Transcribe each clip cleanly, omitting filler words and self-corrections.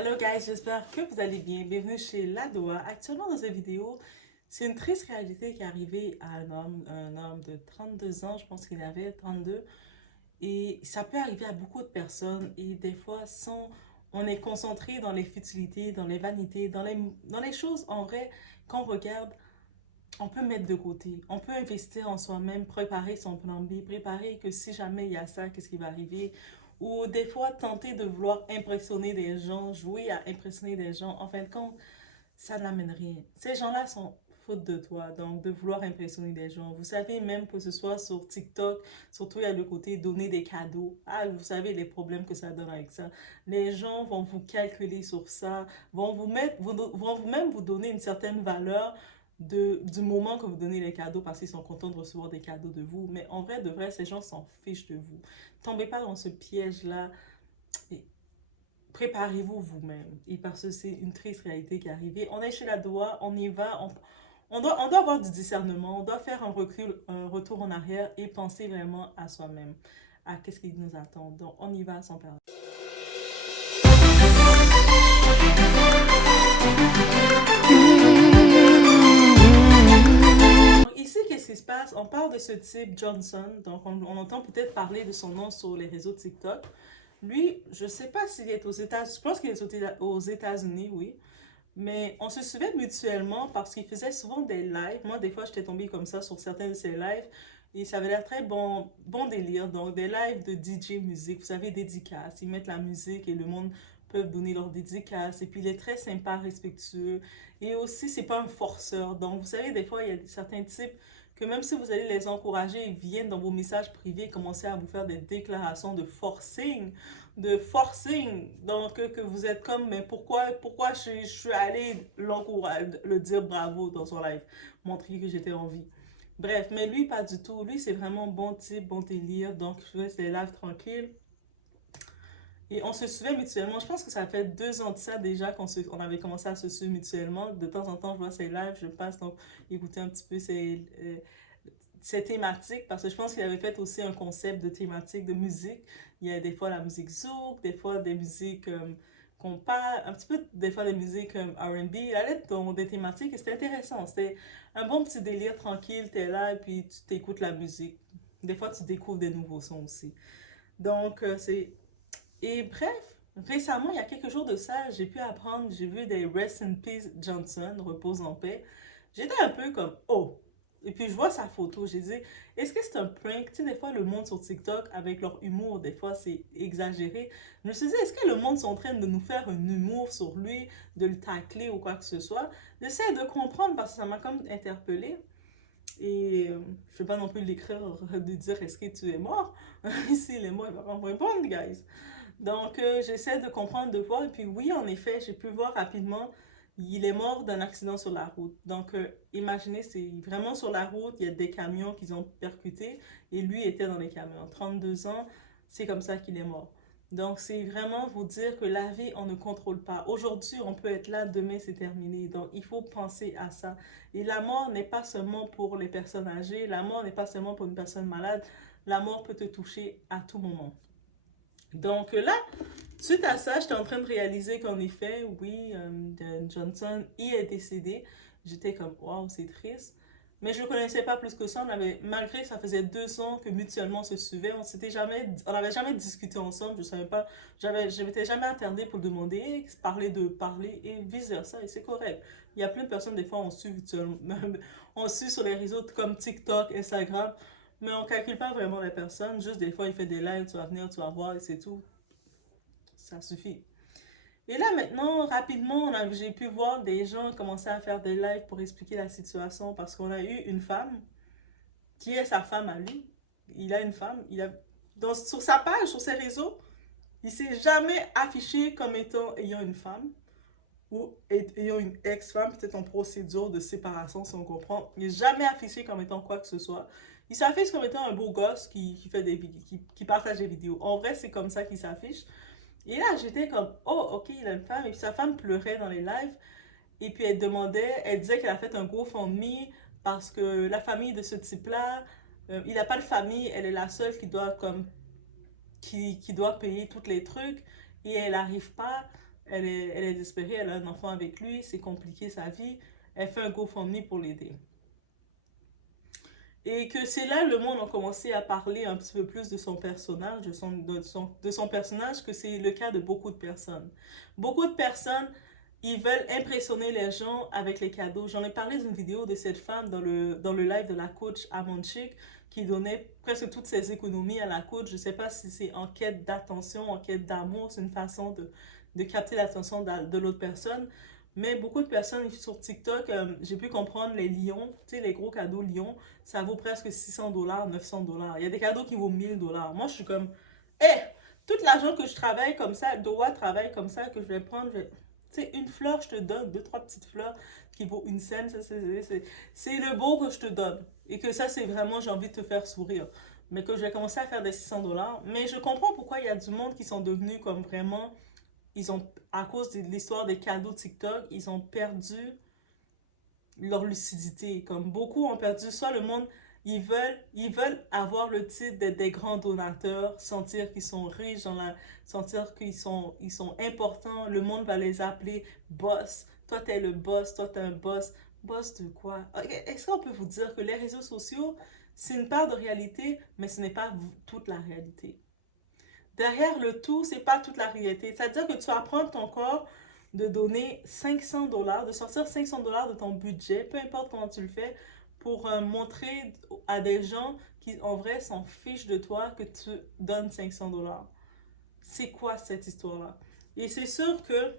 Hello guys, j'espère que vous allez bien. Bienvenue chez Ladoa. Actuellement dans cette vidéo, c'est une triste réalité qui est arrivée à un homme de 32 ans, je pense qu'il avait 32. Et ça peut arriver à beaucoup de personnes et des fois, on est concentré dans les futilités, dans les vanités, dans les choses en vrai qu'on regarde, on peut mettre de côté. On peut investir en soi-même, préparer son plan B, préparer que si jamais il y a ça, qu'est-ce qui va arriver. Ou des fois, tenter de vouloir impressionner des gens, jouer à impressionner des gens. En fin de compte, ça n'amène rien. Ces gens-là sont faute de toi, donc de vouloir impressionner des gens. Vous savez, même que ce soit sur TikTok, surtout il y a le côté donner des cadeaux. Ah, vous savez les problèmes que ça donne avec ça. Les gens vont vous calculer sur ça, vont vous-même vous donner une certaine valeur du moment que vous donnez les cadeaux parce qu'ils sont contents de recevoir des cadeaux de vous. Mais en vrai, de vrai, ces gens s'en fichent de vous. Tombez pas dans ce piège-là. Et préparez-vous vous-même. Et parce que c'est une triste réalité qui est arrivée. On est chez la Doha, on y va, on doit avoir du discernement, on doit faire un recul, un retour en arrière et penser vraiment à soi-même, à qu'est-ce qui nous attend. Donc, on y va sans perdre. Ici, qu'est-ce qui se passe? On parle de ce type Johnson, donc on entend peut-être parler de son nom sur les réseaux de TikTok. Lui, je ne sais pas s'il est aux États-Unis, je pense qu'il est aux États-Unis, oui. Mais on se suivait mutuellement parce qu'il faisait souvent des lives. Moi, des fois, j'étais tombée comme ça sur certains de ses lives. Et ça avait l'air très bon délire. Donc, des lives de DJ musique, vous savez, dédicaces. Ils mettent la musique et le monde peut donner leurs dédicaces. Et puis, il est très sympa, respectueux. Et aussi, c'est pas un forceur. Donc, vous savez, des fois, il y a certains types que même si vous allez les encourager, ils viennent dans vos messages privés commencer à vous faire des déclarations de forcing. Donc, que vous êtes comme, mais pourquoi je suis allée l'encourager, le dire bravo dans son live, montrer que j'étais en vie. Bref, mais lui, pas du tout. Lui, c'est vraiment bon type, bon délire. Donc, je faisais ses lives tranquilles. Et on se suivait mutuellement. Je pense que ça fait 2 ans de ça déjà on avait commencé à se suivre mutuellement. De temps en temps, je vois ses lives, je passe donc écouter un petit peu ses thématiques parce que je pense qu'il avait fait aussi un concept de thématique de musique. Il y a des fois la musique zouk, des fois des musiques qu'on parle, un petit peu des fois des musiques R&B. Il allait dans des thématiques et c'était intéressant. C'était un bon petit délire tranquille, t'es là et puis tu t'écoutes la musique. Des fois, tu découvres des nouveaux sons aussi. Donc, c'est et bref, récemment, il y a quelques jours de ça, j'ai pu apprendre, j'ai vu des Rest in Peace Johnson, repose en paix. J'étais un peu comme, oh. Et puis je vois sa photo, j'ai dit, est-ce que c'est un prank? Tu sais, des fois, le monde sur TikTok, avec leur humour, des fois, c'est exagéré. Je me suis dit, est-ce que le monde est en train de nous faire un humour sur lui, de le tacler ou quoi que ce soit? J'essaie de comprendre parce que ça m'a comme interpellée. Et je ne vais pas non plus l'écrire, de dire, est-ce que tu es mort? S'il est mort, il va pas me répondre, guys. Donc, j'essaie de comprendre, de voir. Et puis, oui, en effet, j'ai pu voir rapidement, il est mort d'un accident sur la route. Donc, imaginez, c'est vraiment sur la route, il y a des camions qu'ils ont percutés et lui était dans les camions. 32 ans, c'est comme ça qu'il est mort. Donc, c'est vraiment vous dire que la vie, on ne contrôle pas. Aujourd'hui, on peut être là, demain, c'est terminé. Donc, il faut penser à ça. Et la mort n'est pas seulement pour les personnes âgées, la mort n'est pas seulement pour une personne malade. La mort peut te toucher à tout moment. Donc là, suite à ça, j'étais en train de réaliser qu'en effet, oui, Johnson, il est décédé. J'étais comme, waouh, c'est triste. Mais je ne le connaissais pas plus que ça. Malgré que ça faisait 2 ans que mutuellement on se suivait, on n'avait jamais discuté ensemble. Je savais pas, je m'étais jamais attardée pour demander, parler et vice versa. Et c'est correct. Il y a plein de personnes, des fois, on suit on suit sur les réseaux comme TikTok, Instagram. Mais on calcule pas vraiment les personnes. Juste des fois, il fait des lives, tu vas venir, tu vas voir et c'est tout. Ça suffit. Et là, maintenant, rapidement, j'ai pu voir des gens commencer à faire des lives pour expliquer la situation parce qu'on a eu une femme qui est sa femme à lui. Il a une femme. Sur sa page, sur ses réseaux, il s'est jamais affiché comme ayant une femme ou ayant une ex-femme, peut-être en procédure de séparation, si on comprend. Il n'est jamais affiché comme étant quoi que ce soit. Il s'affiche comme étant un beau gosse qui fait des vidéos, qui partage des vidéos. En vrai, c'est comme ça qu'il s'affiche. Et là, j'étais comme, oh, ok, il a une femme. Et puis sa femme pleurait dans les lives. Et puis elle disait qu'elle a fait un gros GoFundMe parce que la famille de ce type-là, il n'a pas de famille, elle est la seule qui doit payer tous les trucs et elle n'arrive pas. elle est désespérée, elle a un enfant avec lui, c'est compliqué sa vie. Elle fait un GoFundMe pour l'aider. Et que c'est là le monde a commencé à parler un petit peu plus de son personnage, de son personnage, que c'est le cas de beaucoup de personnes. Beaucoup de personnes, ils veulent impressionner les gens avec les cadeaux. J'en ai parlé d'une vidéo de cette femme dans le live de la coach Amonchik qui donnait presque toutes ses économies à la coach. Je ne sais pas si c'est en quête d'attention, en quête d'amour, c'est une façon de capter l'attention de l'autre personne. Mais beaucoup de personnes sur TikTok, j'ai pu comprendre les lions, tu sais, les gros cadeaux lions, ça vaut presque 600$, 900$. Il y a des cadeaux qui vaut 1000$. Moi, je suis comme, hé, tout l'argent que je travaille comme ça, Doa travaille comme ça, que je vais prendre, tu sais, une fleur, je te donne, deux, trois petites fleurs qui vaut une scène, c'est le beau que je te donne. Et que ça, c'est vraiment, j'ai envie de te faire sourire. Mais que je vais commencer à faire des 600$. Mais je comprends pourquoi il y a du monde qui sont devenus comme vraiment ils ont, à cause de l'histoire des cadeaux TikTok, ils ont perdu leur lucidité. Comme beaucoup ont perdu, soit le monde, ils veulent avoir le titre d'être des grands donateurs, sentir qu'ils sont riches, sentir ils sont importants. Le monde va les appeler boss. Toi, t'es le boss, toi, t'es un boss. Boss de quoi? Est-ce qu'on peut vous dire que les réseaux sociaux, c'est une part de réalité, mais ce n'est pas toute la réalité. Derrière le tout, c'est pas toute la réalité. C'est-à-dire que tu vas prendre ton corps de donner 500$, de sortir 500$ de ton budget, peu importe comment tu le fais, pour montrer à des gens qui en vrai s'en fichent de toi que tu donnes 500$. C'est quoi cette histoire-là? Et c'est sûr que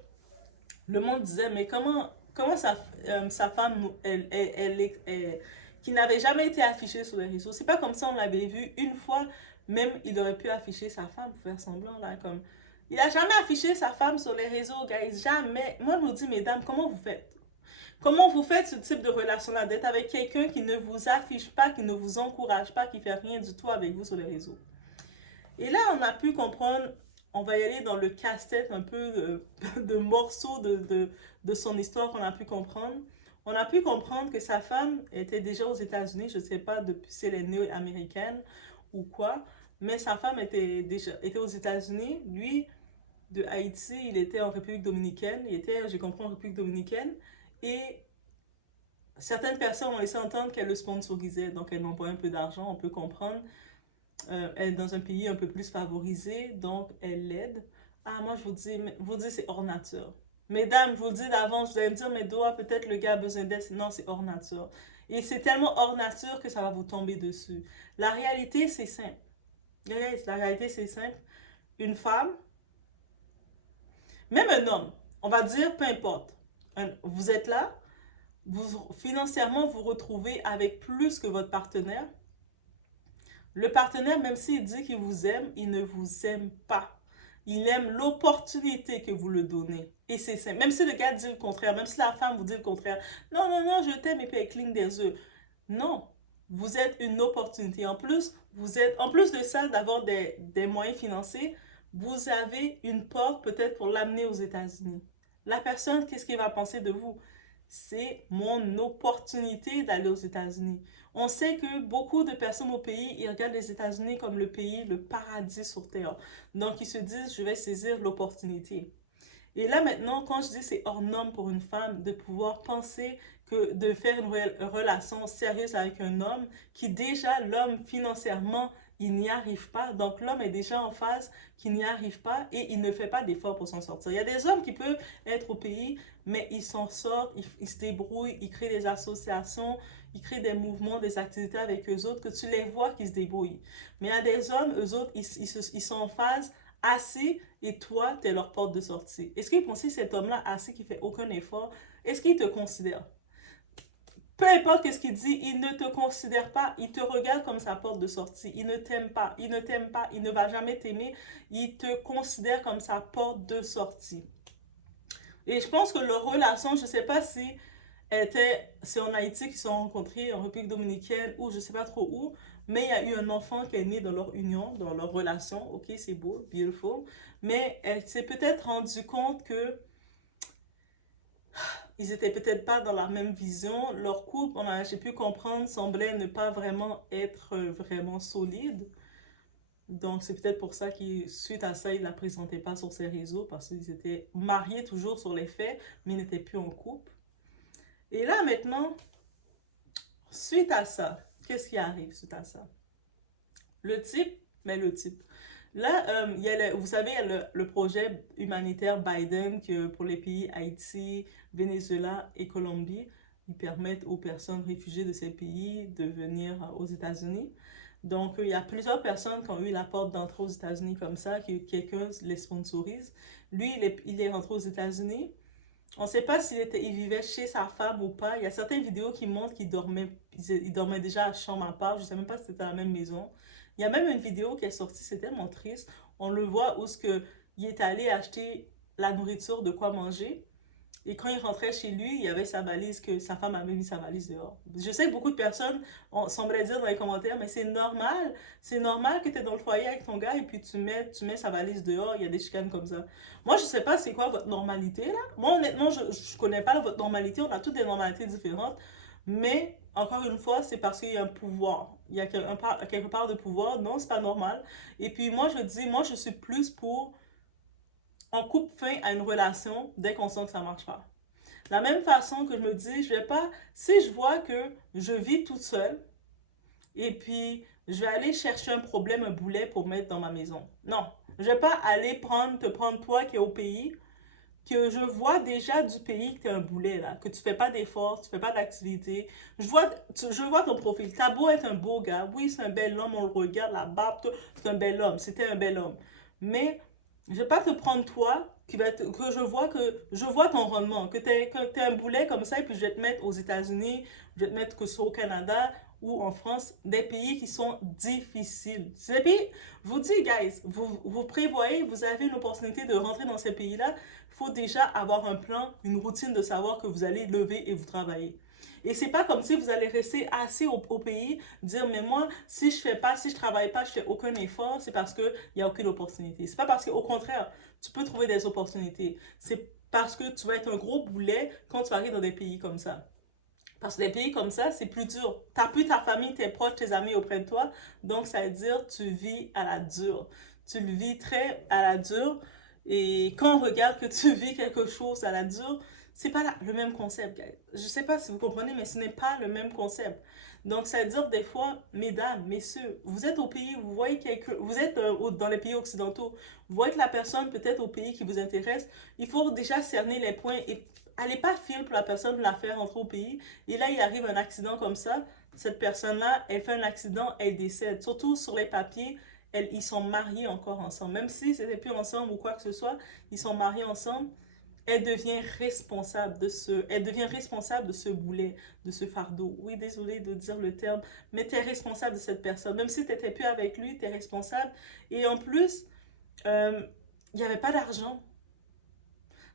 le monde disait, mais comment sa femme, qui n'avait jamais été affichée sur les réseaux, c'est pas comme ça on l'avait vu une fois, même il aurait pu afficher sa femme pour faire semblant, là, comme... Il a jamais affiché sa femme sur les réseaux, guys, jamais. Moi, je vous dis, mesdames, comment vous faites? Comment vous faites ce type de relation-là, d'être avec quelqu'un qui ne vous affiche pas, qui ne vous encourage pas, qui fait rien du tout avec vous sur les réseaux? Et là, on a pu comprendre, on va y aller dans le casse-tête un peu de morceaux de son histoire qu'on a pu comprendre. On a pu comprendre que sa femme était déjà aux États-Unis, je ne sais pas depuis si elle est née américaine ou quoi, mais sa femme était aux États-Unis. Lui, de Haïti, il était en République dominicaine. Il était, j'ai compris, en République dominicaine. Et certaines personnes ont laissé entendre qu'elle le sponsorisait, donc elle m'envoie un peu d'argent, on peut comprendre. Elle est dans un pays un peu plus favorisé, donc elle l'aide. Ah, moi, je vous dis, c'est hors nature. Mesdames, je vous le dis d'avance, vous allez me dire, mais Doa, peut-être le gars a besoin d'aide. Non, c'est hors nature. Et c'est tellement hors nature que ça va vous tomber dessus. La réalité, c'est simple. La réalité, c'est simple. Une femme, même un homme, on va dire, peu importe. Vous êtes là, financièrement, vous retrouvez avec plus que votre partenaire. Le partenaire, même s'il dit qu'il vous aime, il ne vous aime pas. Il aime l'opportunité que vous le donnez. Et c'est simple. Même si le gars dit le contraire, même si la femme vous dit le contraire, non, non, non, je t'aime et puis elle cligne des yeux. Non, vous êtes une opportunité. En plus, en plus de ça, d'avoir des moyens financiers, vous avez une porte peut-être pour l'amener aux États-Unis. La personne, qu'est-ce qu'elle va penser de vous? C'est mon opportunité d'aller aux États-Unis. On sait que beaucoup de personnes au pays, ils regardent les États-Unis comme le pays, le paradis sur Terre. Donc, ils se disent, je vais saisir l'opportunité. Et là, maintenant, quand je dis c'est hors norme pour une femme de pouvoir penser que de faire une relation sérieuse avec un homme, qui déjà, l'homme, financièrement, il n'y arrive pas. Donc, l'homme est déjà en phase qu'il n'y arrive pas et il ne fait pas d'efforts pour s'en sortir. Il y a des hommes qui peuvent être au pays, mais ils s'en sortent, ils se débrouillent, ils créent des associations, ils créent des mouvements, des activités avec eux autres, que tu les vois qu'ils se débrouillent. Mais il y a des hommes, eux autres, ils sont en phase assez et toi, tu es leur porte de sortie. Est-ce qu'ils pensent que cet homme-là assez qui fait aucun effort, est-ce qu'il te considère? Peu importe ce qu'il dit, il ne te considère pas, il te regarde comme sa porte de sortie. Il ne t'aime pas, il ne t'aime pas, il ne va jamais t'aimer, il te considère comme sa porte de sortie. Et je pense que leur relation, je ne sais pas si c'est en Haïti qu'ils se sont rencontrés, en République dominicaine ou je ne sais pas trop où, mais il y a eu un enfant qui est né dans leur union, dans leur relation. Ok, c'est beau, beautiful. Mais elle s'est peut-être rendu compte que ils étaient peut-être pas dans la même vision. Leur couple, j'ai pu comprendre, semblait ne pas vraiment être vraiment solide. Donc, c'est peut-être pour ça que suite à ça, il ne la présentait pas sur ses réseaux parce qu'ils étaient mariés toujours sur les faits, mais ils n'étaient plus en couple. Et là, maintenant, suite à ça, qu'est-ce qui arrive suite à ça? Le type. Là, il y a vous savez, il y a le projet humanitaire Biden que pour les pays Haïti, Venezuela et Colombie, ils permettent aux personnes réfugiées de ces pays de venir aux États-Unis. Donc, il y a plusieurs personnes qui ont eu la porte d'entrée aux États-Unis comme ça, que quelqu'un les sponsorise. Lui, il est rentré aux États-Unis. On ne sait pas il vivait chez sa femme ou pas. Il y a certaines vidéos qui montrent il dormait déjà à chambre à part. Je ne sais même pas si c'était la même maison. Il y a même une vidéo qui est sortie, c'est tellement triste. On le voit où il est allé acheter la nourriture, de quoi manger. Et quand il rentrait chez lui, il y avait sa valise, que sa femme avait mis sa valise dehors. Je sais que beaucoup de personnes semblaient dire dans les commentaires, mais c'est normal. C'est normal que tu es dans le foyer avec ton gars et puis tu mets sa valise dehors. Il y a des chicanes comme ça. Moi, je sais pas c'est quoi votre normalité, là. Moi, honnêtement, je connais pas votre normalité. On a toutes des normalités différentes. Mais, encore une fois, c'est parce qu'il y a un pouvoir. Il y a quelque part de pouvoir. Non, c'est pas normal. Et puis, moi, moi, je suis plus pour on coupe fin à une relation dès qu'on sent que ça marche pas. De la même façon que je me dis, je vais pas, si je vois que je vis toute seule, et puis je vais aller chercher un problème, un boulet pour mettre dans ma maison. Non, je vais pas aller te prendre toi qui es au pays, que je vois déjà du pays que tu es un boulet là, que tu fais pas d'efforts, tu fais pas d'activité. Je vois ton profil. T'as beau être un beau gars, oui, c'est un bel homme, on le regarde, la barbe, c'est un bel homme, c'était un bel homme. Mais je vais pas te prendre toi que je vois ton rendement, que t'es un boulet comme ça, et puis je vais te mettre aux États-Unis, je vais te mettre que ce soit au Canada ou en France, des pays qui sont difficiles. Ces pays, je vous dis, guys, vous prévoyez, vous avez une opportunité de rentrer dans ces pays-là, il faut déjà avoir un plan, une routine de savoir que vous allez lever et vous travailler. Et c'est pas comme si vous allez rester assis au pays, dire mais moi si je travaille pas, je fais aucun effort, c'est parce que il y a aucune opportunité. C'est pas parce qu'au contraire, tu peux trouver des opportunités. C'est parce que tu vas être un gros boulet quand tu arrives dans des pays comme ça. Parce que des pays comme ça, c'est plus dur. Tu n'as plus ta famille, tes proches, tes amis auprès de toi. Donc, ça veut dire tu vis à la dure. Tu le vis très à la dure. Et quand on regarde que tu vis quelque chose à la dure, c'est pas le même concept, guys. Je sais pas si vous comprenez, mais ce n'est pas le même concept. Donc, ça veut dire des fois, mesdames, messieurs, vous êtes au pays, vous voyez vous êtes dans les pays occidentaux, vous voyez que la personne peut-être au pays qui vous intéresse, il faut déjà cerner les points et allez pas filer pour la personne la faire rentrer au pays. Et là, il arrive un accident comme ça. Cette personne-là, elle fait un accident, elle décède. Surtout sur les papiers, ils sont mariés encore ensemble. Même si c'était plus ensemble ou quoi que ce soit, ils sont mariés ensemble. Elle devient responsable de ce boulet, de ce fardeau. Oui, désolé de dire le terme, mais tu es responsable de cette personne. Même si tu n'étais plus avec lui, tu es responsable. Et en plus, il n'y avait pas d'argent.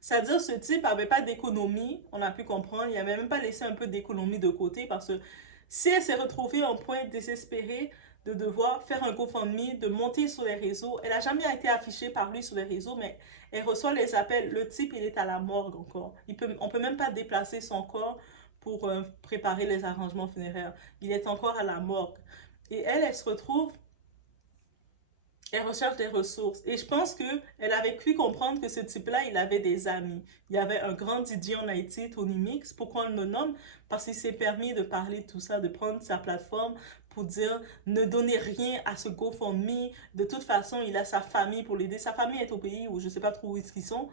C'est-à-dire, ce type n'avait pas d'économie, on a pu comprendre, il n'avait même pas laissé un peu d'économie de côté parce que si elle s'est retrouvée en point désespéré de devoir faire un GoFundMe, de monter sur les réseaux, elle n'a jamais été affichée par lui sur les réseaux, mais elle reçoit les appels. Le type, il est à la morgue encore. On ne peut même pas déplacer son corps pour préparer les arrangements funéraires. Il est encore à la morgue. Et elle se retrouve elle recherche des ressources. Et je pense qu'elle avait pu comprendre que ce type-là, il avait des amis. Il y avait un grand DJ en Haïti, Tony Mix. Pourquoi on le nomme? Parce qu'il s'est permis de parler de tout ça, de prendre sa plateforme pour dire ne donnez rien à ce GoFundMe. De toute façon, il a sa famille pour l'aider. Sa famille est au pays où je ne sais pas trop où ils sont.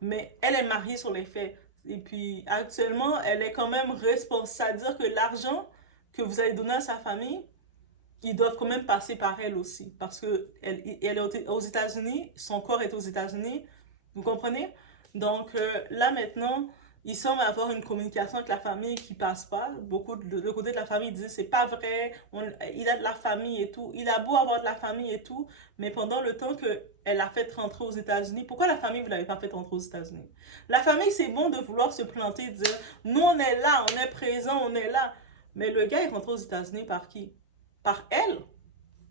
Mais elle est mariée sur les faits. Et puis actuellement, elle est quand même responsable. C'est-à-dire que l'argent que vous avez donné à sa famille, ils doivent quand même passer par elle aussi. Parce qu'elle elle est aux États-Unis, son corps est aux États-Unis. Vous comprenez? Donc là maintenant, il semble avoir une communication avec la famille qui passe pas. Le côté de la famille dit c'est pas vrai, il a de la famille et tout. Il a beau avoir de la famille et tout, mais pendant le temps qu'elle a fait rentrer aux États-Unis, pourquoi la famille vous l'avez pas fait rentrer aux États-Unis? La famille, c'est bon de vouloir se planter, de dire nous on est là, on est présent, on est là. Mais le gars est rentré aux États-Unis par qui? Par elle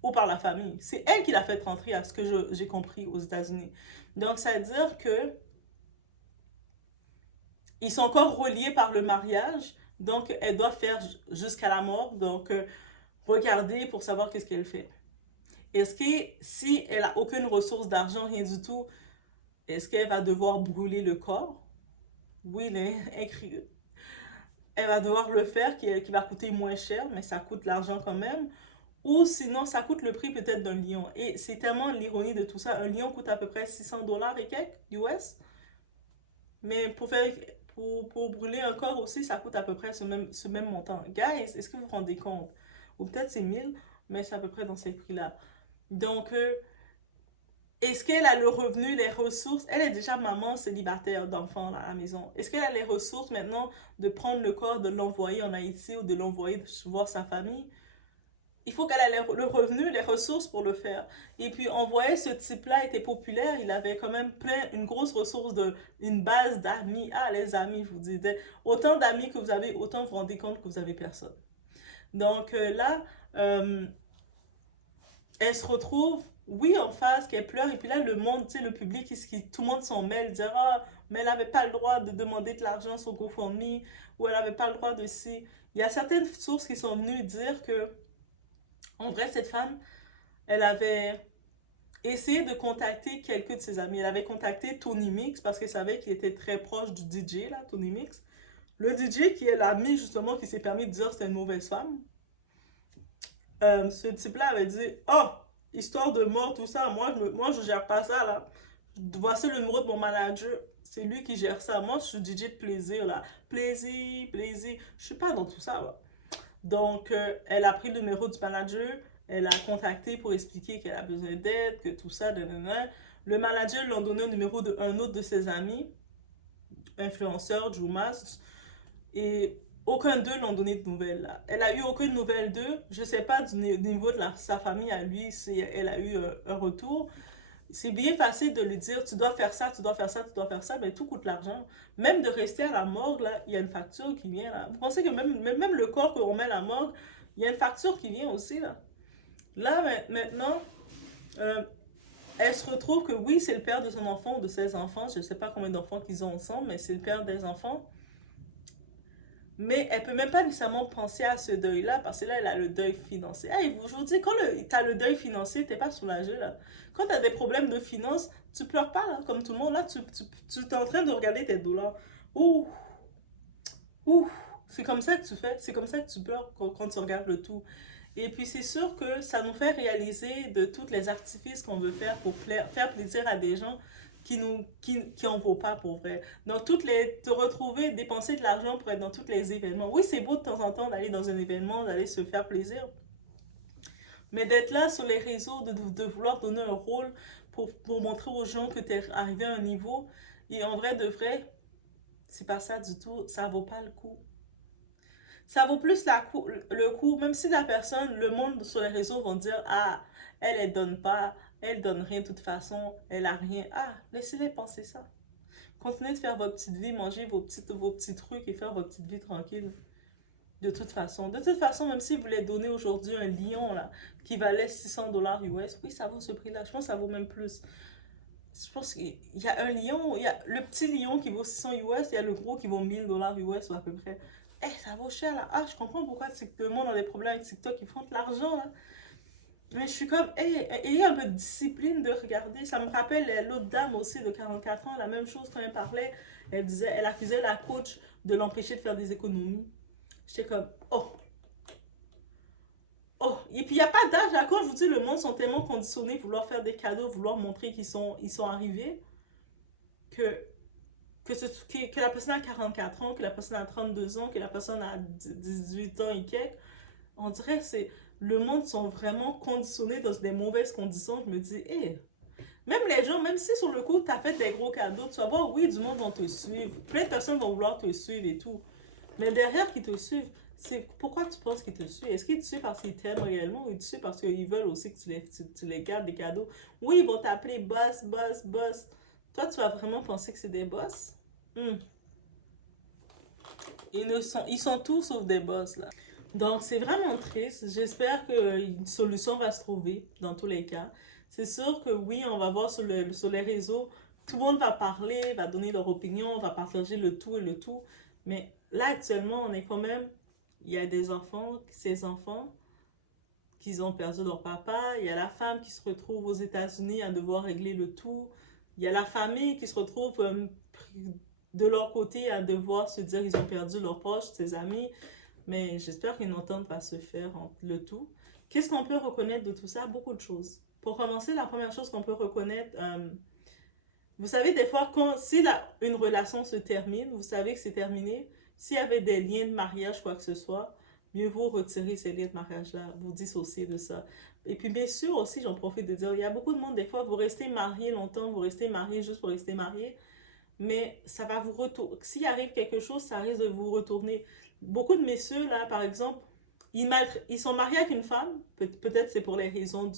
ou par la famille. C'est elle qui l'a fait rentrer, à ce que j'ai compris, aux États-Unis. Donc, ça veut dire que ils sont encore reliés par le mariage. Donc, elle doit faire jusqu'à la mort. Donc, regarder pour savoir qu'est-ce qu'elle fait. Est-ce que si elle a aucune ressource d'argent, rien du tout, est-ce qu'elle va devoir brûler le corps? Oui, elle va devoir le faire, qui va coûter moins cher, mais ça coûte l'argent quand même. Ou sinon, ça coûte le prix peut-être d'un lion. Et c'est tellement l'ironie de tout ça. Un lion coûte à peu près 600 dollars et quelques US. Mais pour brûler un corps aussi, ça coûte à peu près ce même montant. Guys, est-ce que vous vous rendez compte? Ou peut-être c'est 1000, mais c'est à peu près dans ces prix-là. Donc, est-ce qu'elle a le revenu, les ressources? Elle est déjà maman célibataire d'enfants à la maison. Est-ce qu'elle a les ressources maintenant de prendre le corps, de l'envoyer en Haïti ou de l'envoyer voir sa famille? Il faut qu'elle ait le revenu, les ressources pour le faire. Et puis, on voyait ce type-là était populaire. Il avait quand même une grosse ressource, une base d'amis. Ah, les amis, je vous disais. Autant d'amis que vous avez, autant vous vous rendez compte que vous avez personne. Donc là, elle se retrouve, oui, en face, qu'elle pleure. Et puis là, le monde, tu sais, le public, tout le monde s'en mêle. Dire, ah, mais elle n'avait pas le droit de demander de l'argent sur GoFundMe. Ou elle n'avait pas le droit de si. Il y a certaines sources qui sont venues dire que, en vrai, cette femme, elle avait essayé de contacter quelques de ses amis. Elle avait contacté Tony Mix parce qu'elle savait qu'il était très proche du DJ, là, Tony Mix. Le DJ qui est l'ami, justement, qui s'est permis de dire que c'était une mauvaise femme. Ce type-là avait dit, oh, histoire de mort, tout ça, moi je gère pas ça, là. Voici le numéro de mon manager. C'est lui qui gère ça. Moi, je suis DJ de plaisir, là. Plaisir, plaisir. Je suis pas dans tout ça, là. Donc, elle a pris le numéro du manager, elle a contacté pour expliquer qu'elle a besoin d'aide, que tout ça, nanana. Le manager lui a donné un numéro d'un autre de ses amis, influenceur, Jumas, et aucun d'eux n'ont donné de nouvelles. Là. Elle a eu aucune nouvelle d'eux. Je ne sais pas du niveau de sa famille à lui si elle a eu un retour. C'est bien facile de lui dire, tu dois faire ça, tu dois faire ça, tu dois faire ça, mais tout coûte l'argent. Même de rester à la morgue, là, il y a une facture qui vient. Là. Vous pensez que même le corps qu'on met à la morgue, il y a une facture qui vient aussi. Là maintenant, euh, elle se retrouve que oui, c'est le père de son enfant ou de ses enfants. Je ne sais pas combien d'enfants qu'ils ont ensemble, mais c'est le père des enfants. Mais elle peut même pas nécessairement penser à ce deuil-là, parce que là, elle a le deuil financier. Hey, je vous dis, quand tu as le deuil financier, t'es pas soulagé, là. Quand tu as des problèmes de finances, tu pleures pas, là, comme tout le monde. Là, tu es en train de regarder tes dollars. Ouh, ouh, c'est comme ça que tu fais. C'est comme ça que tu pleures quand tu regardes le tout. Et puis, c'est sûr que ça nous fait réaliser de tous les artifices qu'on veut faire pour faire plaisir à des gens qui en vaut pas pour vrai. Donc, te retrouver, dépenser de l'argent pour être dans tous les événements. Oui, c'est beau de temps en temps d'aller dans un événement, d'aller se faire plaisir. Mais d'être là sur les réseaux, de vouloir donner un rôle pour montrer aux gens que tu es arrivé à un niveau. Et en vrai, de vrai, c'est pas ça du tout. Ça vaut pas le coup. Ça vaut plus le coup, même si la personne, le monde sur les réseaux vont dire, ah, elle donne pas, elle donne rien de toute façon, elle a rien. Ah, laissez-les penser ça. Continuez de faire votre petite vie, manger vos petits trucs et faire votre petite vie tranquille. De toute façon. De toute façon, même si vous voulez donner aujourd'hui un lion là, qui valait 600 dollars US, oui, ça vaut ce prix-là. Je pense que ça vaut même plus. Je pense qu'il y a un lion, il y a le petit lion qui vaut 600 US, il y a le gros qui vaut 1000 dollars US ou à peu près. Eh, ça vaut cher là. Ah, je comprends pourquoi le monde a des problèmes avec TikTok, ils font de l'argent là. Mais je suis comme, hey, ayez un peu de discipline de regarder. Ça me rappelle l'autre dame aussi de 44 ans, la même chose quand elle parlait. Elle accusait la coach de l'empêcher de faire des économies. J'étais comme, oh, oh. Et puis il n'y a pas d'âge. Quand je vous dis, le monde sont tellement conditionnés, vouloir faire des cadeaux, vouloir montrer ils sont arrivés, que que la personne a 44 ans, que la personne a 32 ans, que la personne a 18 ans et quelques, on dirait que le monde sont vraiment conditionnés dans des mauvaises conditions. Je me dis, hé, hey, même les gens, même si sur le coup, tu as fait des gros cadeaux, tu vas voir, oui, du monde va te suivre. Plein de personnes vont vouloir te suivre et tout. Mais derrière qu'ils te suivent, c'est pourquoi tu penses qu'ils te suivent? Est-ce qu'ils te suivent parce qu'ils t'aiment réellement ou ils te suivent parce qu'ils veulent aussi que tu les gardes des cadeaux? Oui, ils vont t'appeler boss, boss, boss. Toi, tu vas vraiment penser que c'est des boss? Ils sont tous sauf des boss, là. Donc, c'est vraiment triste. J'espère qu'une solution va se trouver dans tous les cas. C'est sûr que oui, on va voir sur les réseaux, tout le monde va parler, va donner leur opinion, va partager le tout et le tout. Mais là, actuellement, on est quand même, il y a des enfants, ces enfants, qu'ils ont perdu leur papa. Il y a la femme qui se retrouve aux États-Unis à devoir régler le tout. Il y a la famille qui se retrouve de leur côté à devoir se dire qu'ils ont perdu leurs proches, ses amis. Mais j'espère qu'une entente va se faire entre le tout. Qu'est-ce qu'on peut reconnaître de tout ça? Beaucoup de choses. Pour commencer, la première chose qu'on peut reconnaître, vous savez, des fois, si une relation se termine, vous savez que c'est terminé. S'il y avait des liens de mariage, quoi que ce soit, mieux vaut retirer ces liens de mariage-là, vous dissocier de ça. Et puis, bien sûr, aussi, j'en profite de dire, il y a beaucoup de monde, des fois, vous restez marié longtemps, vous restez marié juste pour rester marié, mais ça va vous retourner. S'il arrive quelque chose, ça risque de vous retourner. Beaucoup de messieurs, là, par exemple, ils sont mariés avec une femme, peut-être c'est pour les raisons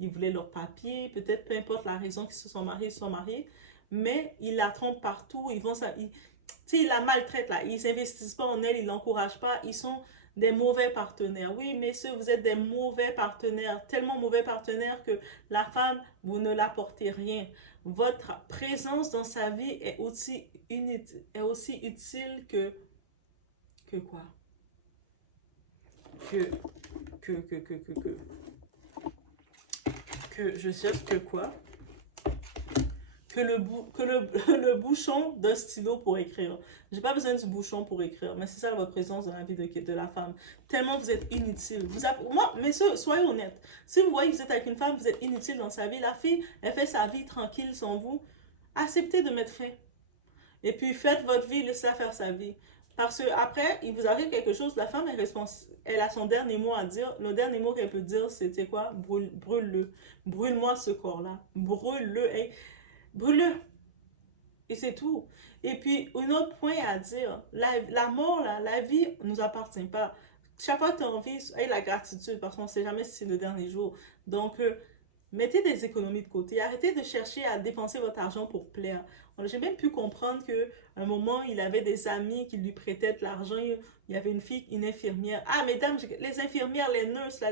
ils voulaient leur papier, peut-être peu importe la raison qu'ils se sont mariés, mais ils la trompent partout, ils la maltraitent là, ils investissent pas en elle, ils l'encouragent pas, ils sont des mauvais partenaires. Oui, messieurs, vous êtes des mauvais partenaires, tellement mauvais partenaires que la femme, vous ne l'apportez rien. Votre présence dans sa vie est aussi utile que quoi? Que, je cherche que quoi? Le bouchon d'un stylo pour écrire. J'ai pas besoin du bouchon pour écrire, mais c'est ça votre présence dans la vie de la femme. Tellement vous êtes inutile. Moi, messieurs, soyez honnêtes. Si vous voyez que vous êtes avec une femme, vous êtes inutile dans sa vie, la fille, elle fait sa vie tranquille sans vous, acceptez de mettre fin. Et puis faites votre vie, laissez-la faire sa vie. Parce que après, il vous arrive quelque chose, la femme est responsable, elle a son dernier mot à dire. Le dernier mot qu'elle peut dire, c'était quoi? Brûle-le. Brûle-moi ce corps-là. Brûle-le. Hey, brûle-le. Et c'est tout. Et puis, un autre point à dire, la mort, là, la vie ne nous appartient pas. Chaque fois que tu as envie, aie la gratitude parce qu'on ne sait jamais si c'est le dernier jour. Donc, mettez des économies de côté. Arrêtez de chercher à dépenser votre argent pour plaire. J'ai même pu comprendre qu'à un moment, il avait des amis qui lui prêtaient de l'argent. Il y avait une fille, une infirmière. Ah, mesdames, les infirmières, les nurses,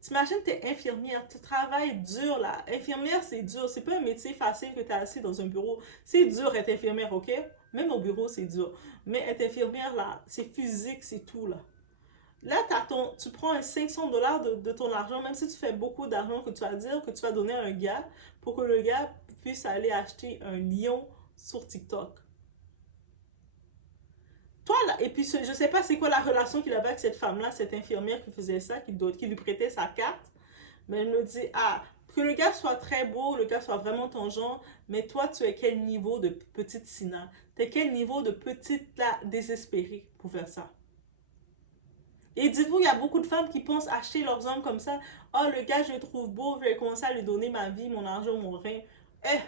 t'imagines, t'es infirmière, tu travailles dur là. Infirmière, c'est dur. C'est pas un métier facile que t'es assis dans un bureau. C'est dur être infirmière, ok? Même au bureau, c'est dur. Mais être infirmière là, c'est physique, c'est tout là. Là, tu prends un 500 $ de ton argent, même si tu fais beaucoup d'argent, que tu vas dire que tu vas donner à un gars pour que le gars puisse aller acheter un lion sur TikTok. Toi, là, et puis je sais pas c'est quoi la relation qu'il avait avec cette femme-là, cette infirmière qui faisait ça, qui lui prêtait sa carte. Mais je me dis, ah, que le gars soit très beau, le gars soit vraiment ton genre, mais toi, tu es quel niveau de petite Sina? Tu es quel niveau de petite là, désespérée pour faire ça? Et dites-vous, il y a beaucoup de femmes qui pensent acheter leurs hommes comme ça. Oh, le gars, je le trouve beau, je vais commencer à lui donner ma vie, mon argent, mon rein. Eh,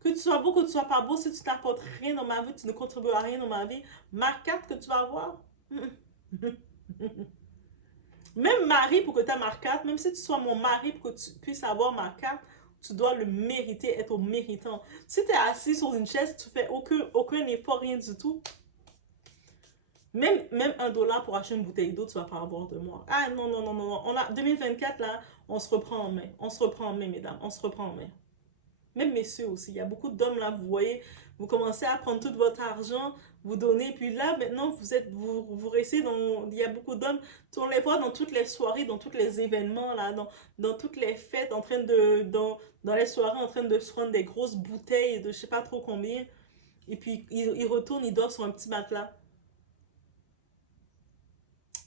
que tu sois beau, que tu sois pas beau, si tu n'apportes rien dans ma vie, tu ne contribues à rien dans ma vie, ma carte que tu vas avoir. Même mari pour que tu aies ma carte, même si tu sois mon mari pour que tu puisses avoir ma carte, tu dois le mériter, être au méritant. Si tu es assis sur une chaise, tu fais aucun effort, rien du tout. Même 1 $ pour acheter une bouteille d'eau, tu vas pas avoir de moi. Ah non, non, non, non, non. 2024 là, on se reprend en main. On se reprend en main, mesdames. On se reprend en main. Même messieurs aussi. Il y a beaucoup d'hommes là, vous voyez, vous commencez à prendre tout votre argent, vous donnez, puis là, maintenant, vous restez dans. Il y a beaucoup d'hommes, on les voit dans toutes les soirées, dans tous les événements, là, dans toutes les fêtes, dans les soirées, en train de se prendre des grosses bouteilles de je sais pas trop combien. Et puis, ils retournent, ils dorment sur un petit matelas.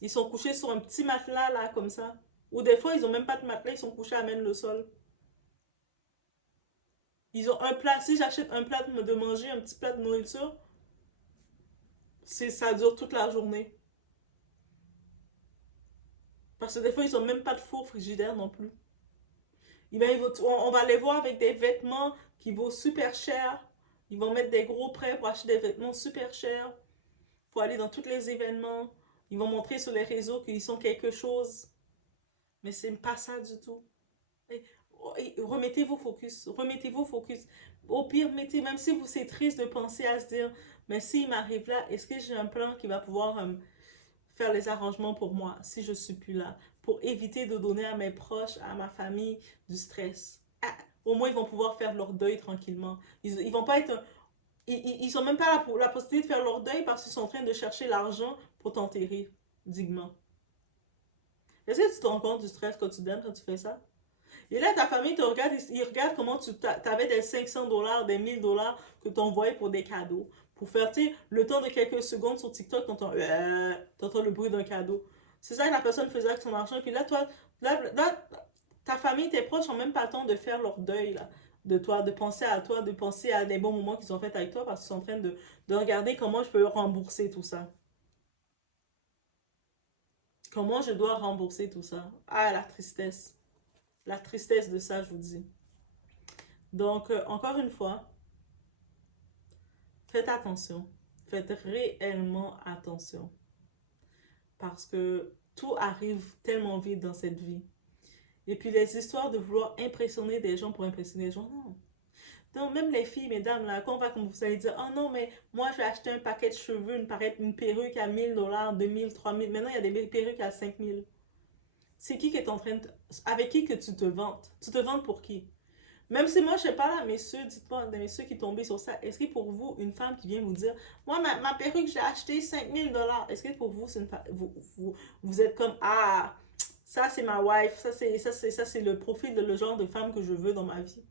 Ils sont couchés sur un petit matelas, là, comme ça. Ou des fois, ils ont même pas de matelas, ils sont couchés à même le sol. Ils ont un plat. Si j'achète un plat de manger, un petit plat de nourriture, ça dure toute la journée. Parce que des fois, ils ont même pas de four frigidaire non plus. On va les voir avec des vêtements qui vaut super cher. Ils vont mettre des gros prêts pour acheter des vêtements super chers. Pour aller dans tous les événements. Ils vont montrer sur les réseaux qu'ils sont quelque chose. Mais c'est pas ça du tout. Remettez vos focus. Remettez vos focus. Au pire, même si c'est triste de penser à se dire, mais s'il m'arrive là, est-ce que j'ai un plan qui va pouvoir faire les arrangements pour moi si je suis plus là, pour éviter de donner à mes proches, à ma famille du stress. Ah, au moins ils vont pouvoir faire leur deuil tranquillement. Ils vont pas être ils sont même pas là pour la possibilité de faire leur deuil parce qu'ils sont en train de chercher l'argent pour t'enterrer dignement. Est-ce que tu te rends compte du stress quotidien quand tu fais ça? Et là, ta famille te regarde, ils regardent comment tu avais des 500 $, des 1000 $ que tu envoyais pour des cadeaux. Pour faire, tu sais, le temps de quelques secondes sur TikTok, t'entends le bruit d'un cadeau. C'est ça que la personne faisait avec son argent. Et puis là, toi, là, ta famille, tes proches n'ont même pas le temps de faire leur deuil, là, de toi, de penser à toi, de penser à des bons moments qu'ils ont fait avec toi parce qu'ils sont en train de regarder comment je peux rembourser tout ça. Comment je dois rembourser tout ça? Ah, la tristesse. La tristesse de ça, je vous dis. Donc, encore une fois, faites attention. Faites réellement attention. Parce que tout arrive tellement vite dans cette vie. Et puis, les histoires de vouloir impressionner des gens pour impressionner les gens, non. Donc, même les filles, mesdames, là, quand on va, comme vous allez dire, oh non, mais moi, je vais acheter un paquet de cheveux, une perruque à 1000 $, 2000, 3000. Maintenant, il y a des perruques à 5000. C'est qui est en train de... Avec qui que tu te vantes? Tu te vantes pour qui? Même si moi, je sais pas, là, messieurs, dites-moi, des messieurs qui tombent sur ça, est-ce que pour vous, une femme qui vient vous dire, moi, ma perruque, j'ai acheté 5000 $, est-ce que pour vous, c'est une vous êtes comme, ah, ça, c'est ma wife, ça, c'est le profil de le genre de femme que je veux dans ma vie.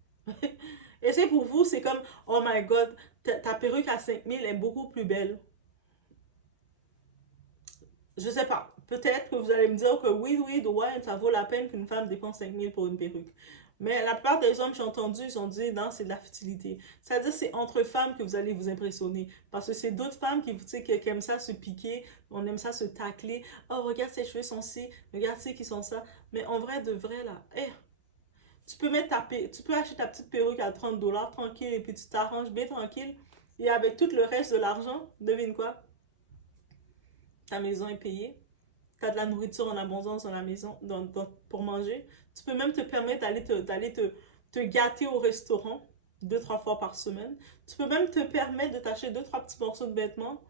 Est-ce que pour vous, c'est comme, oh my god, ta perruque à 5000 est beaucoup plus belle? Je sais pas. Peut-être que vous allez me dire que oui, oui, ouais, ça vaut la peine qu'une femme dépense 5000 pour une perruque. Mais la plupart des hommes que j'ai entendus, ils ont dit non, c'est de la futilité. C'est-à-dire c'est entre femmes que vous allez vous impressionner. Parce que c'est d'autres femmes qui, tu sais, qui aiment ça se piquer, on aime ça se tacler. Oh, regarde ses cheveux sont ci, regarde ces qui sont ça. Mais en vrai, de vrai, là, tu peux tu peux acheter ta petite perruque à 30 $ tranquille et puis tu t'arranges bien tranquille. Et avec tout le reste de l'argent, devine quoi? Ta maison est payée, tu as de la nourriture en abondance dans la maison pour manger. Tu peux même te permettre te gâter au restaurant 2, 3 fois par semaine. Tu peux même te permettre de t'acheter 2, 3 petits morceaux de vêtements.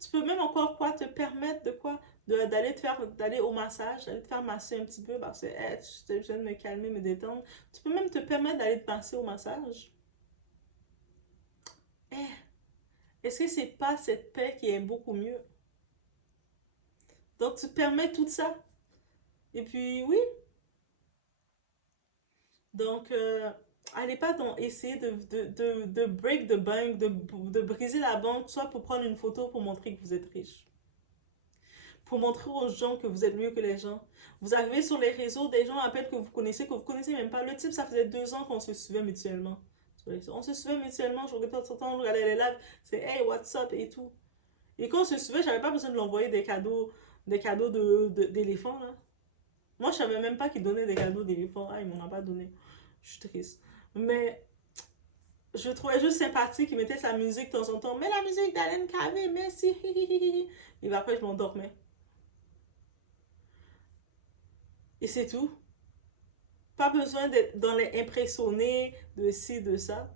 Tu peux même encore quoi te permettre de quoi d'aller au massage, d'aller te faire masser un petit peu parce que j'ai besoin de me calmer, me détendre. Tu peux même te permettre d'aller te masser au massage. Eh, est-ce que c'est pas cette paix qui est beaucoup mieux? Donc tu te permets tout ça. Et puis oui, donc allez pas donc essayer de break the bank, de briser la banque, soit pour prendre une photo pour montrer que vous êtes riche. Pour montrer aux gens que vous êtes mieux que les gens. Vous arrivez sur les réseaux, des gens appellent que vous connaissez même pas. Le type, ça faisait 2 ans qu'on se suivait mutuellement. On se suivait mutuellement, je regardais tout le temps, je regardais les lives, c'est hey, what's up et tout. Et quand on se suivait, j'avais pas besoin de l'envoyer des cadeaux d'éléphants, là. Moi, je savais même pas qu'il donnait des cadeaux d'éléphants. Ah, il m'en a pas donné. Je suis triste. Mais je trouvais juste sympathique qu'il mettait sa musique de temps en temps. Mais la musique d'Alain KV, merci. Et après, je m'endormais. Et c'est tout. Pas besoin d'être dans les impressionnés de ci, de ça.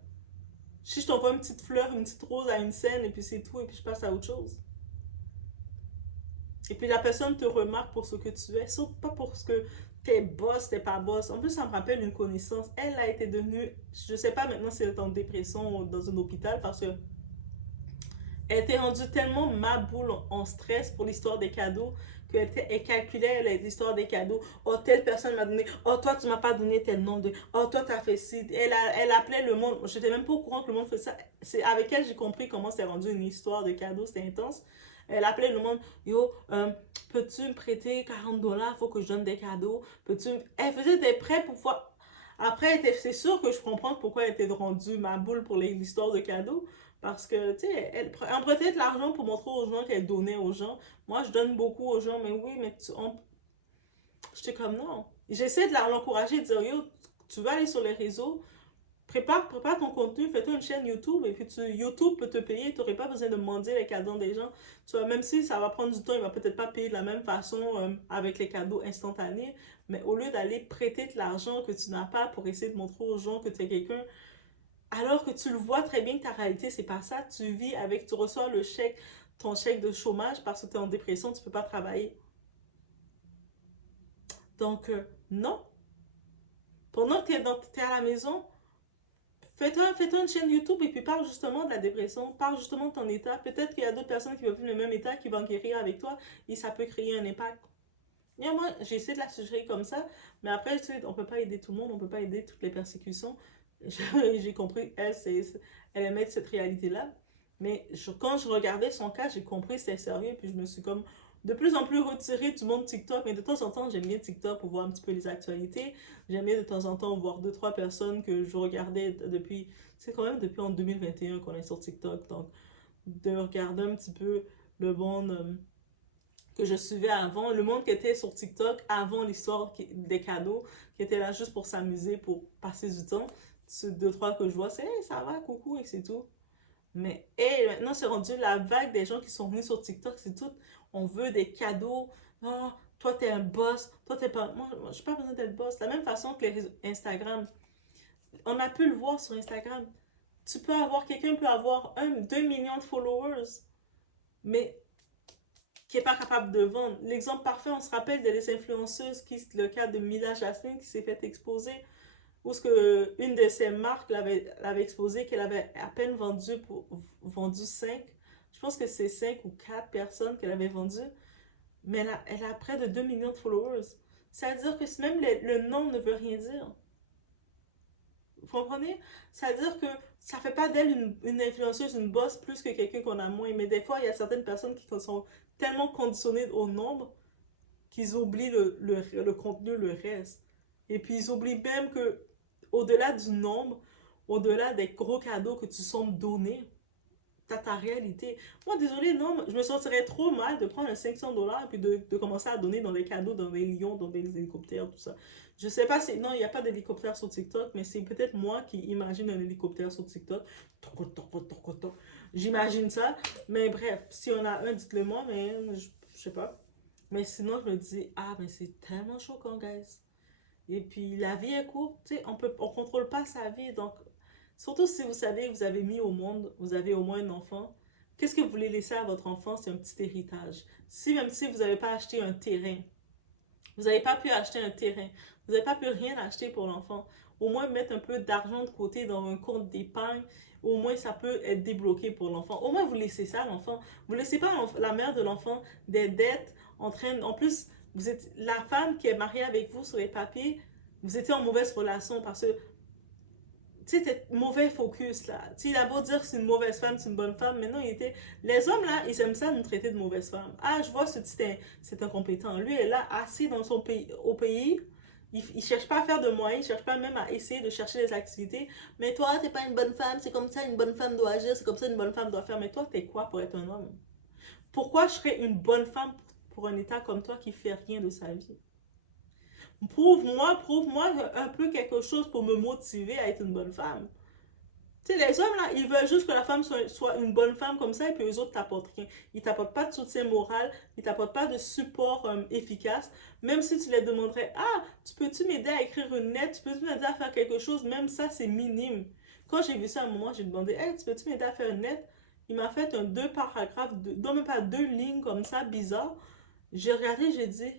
Si je t'envoie une petite fleur, une petite rose à une scène, et puis c'est tout, et puis je passe à autre chose. Et puis la personne te remarque pour ce que tu es, sauf pas pour ce que t'es boss, t'es pas boss. En plus, ça me rappelle une connaissance. Elle a été devenue, je sais pas maintenant si elle est en dépression ou dans un hôpital parce que elle était rendue tellement ma boule en stress pour l'histoire des cadeaux qu'elle calculait l'histoire des cadeaux. Oh, telle personne m'a donné. Oh, toi, tu m'as pas donné tel nombre de. Oh, toi, tu as fait ci. Elle appelait le monde. Je n'étais même pas au courant que le monde faisait ça. C'est avec elle j'ai compris comment c'est rendu une histoire de cadeaux. C'était intense. Elle appelait le monde. Yo, peux-tu me prêter 40 $? Faut que je donne des cadeaux. Peux-tu. Elle faisait des prêts pour pouvoir. Après, c'est sûr que je comprends pourquoi elle était rendue ma boule pour l'histoire de cadeaux. Parce que, tu sais, elle empruntait de l'argent pour montrer aux gens qu'elle donnait aux gens. Moi, je donne beaucoup aux gens, mais oui, mais j'étais comme non. J'essaie de l'encourager, de dire, yo, tu vas aller sur les réseaux, prépare ton contenu, fais-toi une chaîne YouTube, et puis YouTube peut te payer, tu n'aurais pas besoin de demander les cadeaux des gens. Tu vois, même si ça va prendre du temps, il va peut-être pas payer de la même façon avec les cadeaux instantanés, mais au lieu d'aller prêter de l'argent que tu n'as pas pour essayer de montrer aux gens que tu es quelqu'un, alors que tu le vois très bien que ta réalité, c'est pas ça. Tu vis avec, tu reçois ton chèque de chômage parce que tu es en dépression, tu peux pas travailler. Donc, non. Pendant que tu es à la maison, fais-toi une chaîne YouTube et puis parle justement de la dépression, parle justement de ton état. Peut-être qu'il y a d'autres personnes qui vont vivre le même état, qui vont guérir avec toi et ça peut créer un impact. Et moi, j'ai essayé de la suggérer comme ça, mais après, tu sais, on peut pas aider tout le monde, on peut pas aider toutes les persécutions. J'ai compris, elle aimait cette réalité-là. Mais quand je regardais son cas, j'ai compris c'était sérieux, puis je me suis comme de plus en plus retirée du monde TikTok. Mais de temps en temps, j'aime bien TikTok pour voir un petit peu les actualités. J'aime bien de temps en temps voir deux, trois personnes que je regardais depuis, c'est quand même depuis en 2021 qu'on est sur TikTok. Donc, de regarder un petit peu le monde que je suivais avant, le monde qui était sur TikTok avant l'histoire des cadeaux, qui était là juste pour s'amuser, pour passer du temps. Ce deux, trois que je vois, c'est hey, ça va, coucou, et c'est tout. Mais hey, maintenant, c'est rendu la vague des gens qui sont venus sur TikTok, c'est tout. On veut des cadeaux. Oh, toi, t'es un boss. Toi, t'es pas. Moi j'ai pas besoin d'être boss. De la même façon que les Instagram. On a pu le voir sur Instagram. Tu peux avoir, quelqu'un peut avoir 2 millions de followers, mais qui n'est pas capable de vendre. L'exemple parfait, on se rappelle des influenceuses, le cas de Mila Jasmine qui s'est fait exposer, où ce que une de ses marques l'avait exposé, qu'elle avait à peine vendu 5. Je pense que c'est 5 ou 4 personnes qu'elle avait vendues, mais elle a près de 2 millions de followers. C'est-à-dire que même le nom ne veut rien dire. Vous comprenez? C'est-à-dire que ça fait pas d'elle une influenceuse, une boss plus que quelqu'un qu'on a moins. Mais des fois, il y a certaines personnes qui sont tellement conditionnées au nombre qu'ils oublient le contenu, le reste. Et puis ils oublient même que au-delà du nombre, au-delà des gros cadeaux que tu sembles donner, t'as ta réalité. Moi, désolé, non, je me sentirais trop mal de prendre un 500 $ et puis de commencer à donner dans des cadeaux, dans des lions, dans des hélicoptères, tout ça. Je sais pas si. Non, il n'y a pas d'hélicoptère sur TikTok, mais c'est peut-être moi qui imagine un hélicoptère sur TikTok. J'imagine ça. Mais bref, si on a un, dites-le moi, mais je sais pas. Mais sinon, je me dis, ah, mais c'est tellement choquant, guys. Et puis, la vie est courte, tu sais, on contrôle pas sa vie. Donc, surtout si vous savez que vous avez mis au monde, vous avez au moins un enfant, qu'est-ce que vous voulez laisser à votre enfant? C'est un petit héritage. Si même si vous n'avez pas acheté un terrain, vous n'avez pas pu acheter un terrain, vous n'avez pas pu rien acheter pour l'enfant, au moins mettre un peu d'argent de côté dans un compte d'épargne, au moins ça peut être débloqué pour l'enfant. Au moins vous laissez ça à l'enfant. Vous ne laissez pas la mère de l'enfant des dettes en plus, vous êtes la femme qui est mariée avec vous sur les papiers, vous étiez en mauvaise relation parce que tu sais, mauvais focus là. Tu sais, il a beau dire que c'est une mauvaise femme, c'est une bonne femme, mais non, il était. Les hommes là, ils aiment ça nous traiter de mauvaise femme. Ah, je vois ce petit, c'est incompétent. Lui est là, assis dans son pays, au pays. Il cherche pas à faire de moyens, il cherche pas même à essayer de chercher des activités. Mais toi, t'es pas une bonne femme, c'est comme ça une bonne femme doit agir, c'est comme ça une bonne femme doit faire. Mais toi, t'es quoi pour être un homme? Pourquoi je serais une bonne femme pour un état comme toi qui fait rien de sa vie? Prouve-moi un peu quelque chose pour me motiver à être une bonne femme. Tu sais, les hommes, là, ils veulent juste que la femme soit une bonne femme comme ça et puis eux autres t'apportent rien. Ils t'apportent pas de soutien moral, ils t'apportent pas de support efficace. Même si tu les demanderais, ah, tu peux-tu m'aider à écrire une lettre, tu peux-tu m'aider à faire quelque chose, même ça, c'est minime. Quand j'ai vu ça à un moment, j'ai demandé, hey, tu peux-tu m'aider à faire une lettre? Il m'a fait un 2 paragraphes, non même pas 2 lignes comme ça, bizarre. J'ai regardé, j'ai dit,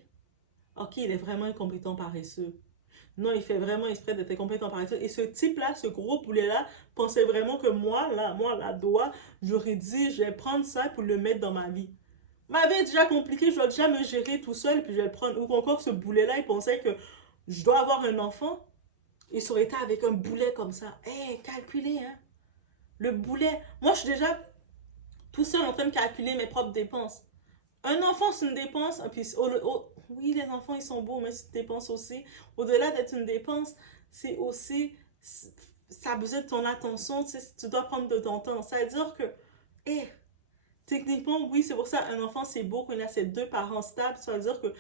ok, il est vraiment incompétent paresseux. Non, il fait vraiment exprès d'être compétent par exemple. Et ce type-là, ce gros poulet-là, pensait vraiment que moi, la doigt, j'aurais dit, je vais prendre ça pour le mettre dans ma vie. Ma vie est déjà compliquée, je dois déjà me gérer tout seul, puis je vais le prendre. Ou encore ce boulet-là, il pensait que je dois avoir un enfant. Il serait été avec un boulet comme ça. Eh, hey, calculez, hein. Le boulet. Moi, je suis déjà tout seul en train de calculer mes propres dépenses. Un enfant, c'est une dépense. Et puis, oui, les enfants, ils sont beaux, mais c'est une dépense aussi. Au-delà d'être une dépense, c'est aussi. Ça a besoin de ton attention. Tu sais, tu dois prendre de ton temps. Ça veut dire que, eh, techniquement, oui, c'est pour ça un enfant, c'est beau quand il a ses deux parents stables. Ça veut dire que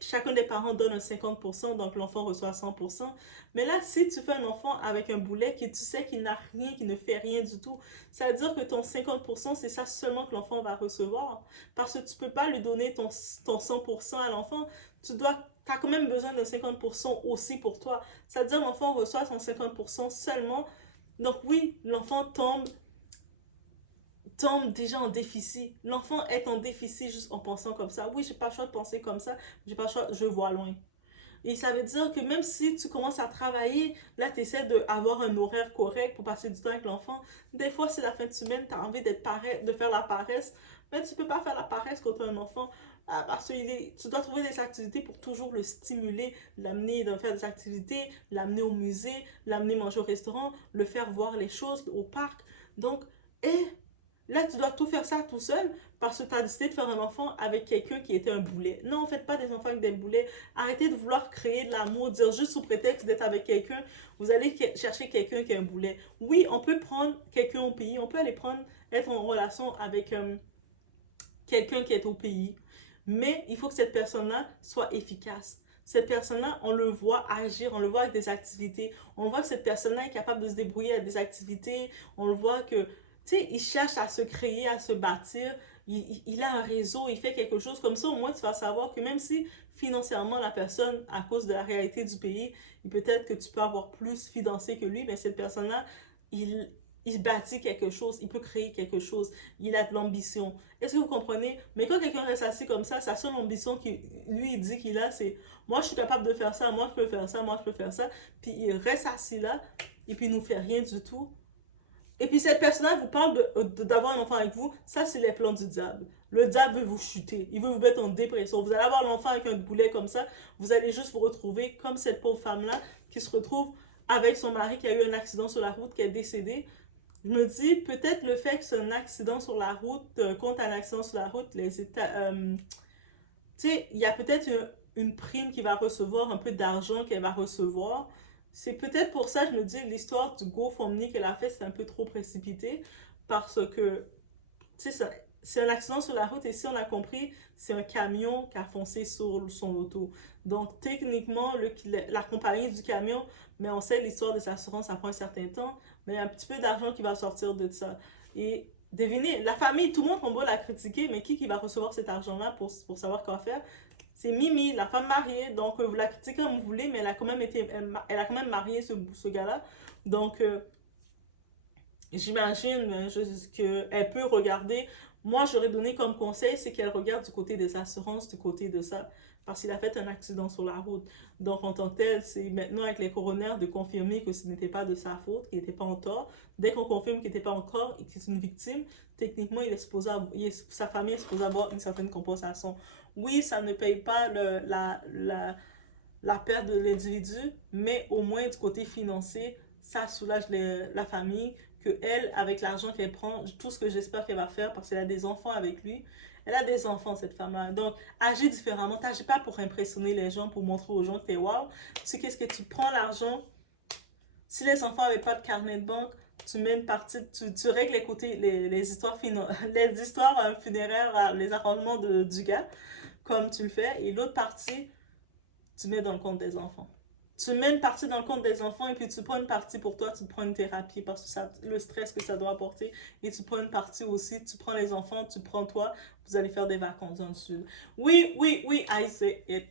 chacun des parents donne un 50%, donc l'enfant reçoit 100%. Mais là, si tu fais un enfant avec un boulet qui tu sais qu'il n'a rien, qui ne fait rien du tout, ça veut dire que ton 50%, c'est ça seulement que l'enfant va recevoir. Parce que tu ne peux pas lui donner ton 100% à l'enfant. Tu as quand même besoin de 50% aussi pour toi. Ça veut dire que l'enfant reçoit son 50% seulement. Donc oui, l'enfant tombe déjà en déficit. L'enfant est en déficit juste en pensant comme ça. Oui, j'ai pas le choix de penser comme ça. J'ai pas le choix, je vois loin. Et ça veut dire que même si tu commences à travailler, là, tu essaies d'avoir un horaire correct pour passer du temps avec l'enfant. Des fois, c'est la fin de semaine, tu as envie de faire la paresse, mais tu peux pas faire la paresse quand tu as un enfant. Parce que tu dois trouver des activités pour toujours le stimuler, l'amener à faire des activités, l'amener au musée, l'amener manger au restaurant, le faire voir les choses au parc. Donc, et là, tu dois tout faire ça tout seul parce que tu as décidé de faire un enfant avec quelqu'un qui était un boulet. Non, faites pas des enfants avec des boulets. Arrêtez de vouloir créer de l'amour, dire juste sous prétexte d'être avec quelqu'un, vous allez chercher quelqu'un qui est un boulet. Oui, on peut prendre quelqu'un au pays, on peut aller être en relation avec quelqu'un qui est au pays, mais il faut que cette personne-là soit efficace. Cette personne-là, on le voit agir, on le voit avec des activités, on voit que cette personne-là est capable de se débrouiller avec des activités, on le voit que, tu sais, il cherche à se créer, à se bâtir, il a un réseau, il fait quelque chose comme ça, au moins tu vas savoir que même si financièrement la personne, à cause de la réalité du pays, peut-être que tu peux avoir plus financé que lui, mais cette personne-là, il, il bâtit quelque chose, il peut créer quelque chose, il a de l'ambition. Est-ce que vous comprenez? Mais quand quelqu'un reste assis comme ça, sa seule ambition qu'il lui il dit qu'il a, c'est moi je suis capable de faire ça, moi je peux faire ça, moi je peux faire ça. Puis il reste assis là, et puis il nous fait rien du tout. Et puis cette personne-là vous parle d'avoir un enfant avec vous, ça c'est les plans du diable. Le diable veut vous chuter, il veut vous mettre en dépression. Vous allez avoir l'enfant avec un boulet comme ça, vous allez juste vous retrouver comme cette pauvre femme-là qui se retrouve avec son mari qui a eu un accident sur la route, qui est décédé. Je me dis, peut-être le fait que c'est un accident sur la route, contre un accident sur la route, les États, tu sais, il y a peut-être une prime qu'il va recevoir, un peu d'argent qu'elle va recevoir. C'est peut-être pour ça, je me dis, l'histoire du GoFundMe qu'elle a fait, c'est un peu trop précipité, parce que, tu sais, c'est un accident sur la route, et si on a compris, c'est un camion qui a foncé sur son auto. Donc, techniquement, la compagnie du camion, mais on sait l'histoire des assurances, ça prend un certain temps, mais il y a un petit peu d'argent qui va sortir de ça. Et devinez, la famille, tout le monde, on va la critiquer, mais qui va recevoir cet argent-là pour savoir quoi faire? C'est Mimi, la femme mariée. Donc, vous la critiquez comme vous voulez, mais elle a quand même marié ce gars-là. Donc, j'imagine qu'elle peut regarder. Moi, j'aurais donné comme conseil, c'est qu'elle regarde du côté des assurances, du côté de ça. Parce qu'il a fait un accident sur la route. Donc, en tant que tel, c'est maintenant avec les coronaires de confirmer que ce n'était pas de sa faute, qu'il n'était pas en tort. Dès qu'on confirme qu'il n'était pas en tort et qu'il est une victime, techniquement, sa famille est supposée avoir une certaine compensation. Oui, ça ne paye pas la perte de l'individu, mais au moins du côté financier, ça soulage la famille, que elle, avec l'argent qu'elle prend, tout ce que j'espère qu'elle va faire, parce qu'elle a des enfants avec lui, elle a des enfants, cette femme-là. Donc, agis différemment. T'agis pas pour impressionner les gens, pour montrer aux gens que t'es wow. Tu sais, qu'est-ce que tu prends l'argent? Si les enfants n'avaient pas de carnet de banque, tu mets une partie, tu règles les histoires, les histoires funéraires, les arrangements du gars, comme tu le fais, et l'autre partie, tu mets dans le compte des enfants. Tu mets une partie dans le compte des enfants et puis tu prends une partie pour toi, tu prends une thérapie parce que le stress que ça doit apporter. Et tu prends une partie aussi, tu prends les enfants, tu prends toi, vous allez faire des vacances dans le sud. Oui, oui, oui, I say it.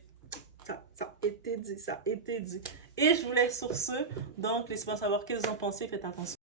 Ça a été dit, ça a été dit. Et je vous laisse sur ce. Donc, laissez-moi savoir ce que vous en pensez, faites attention.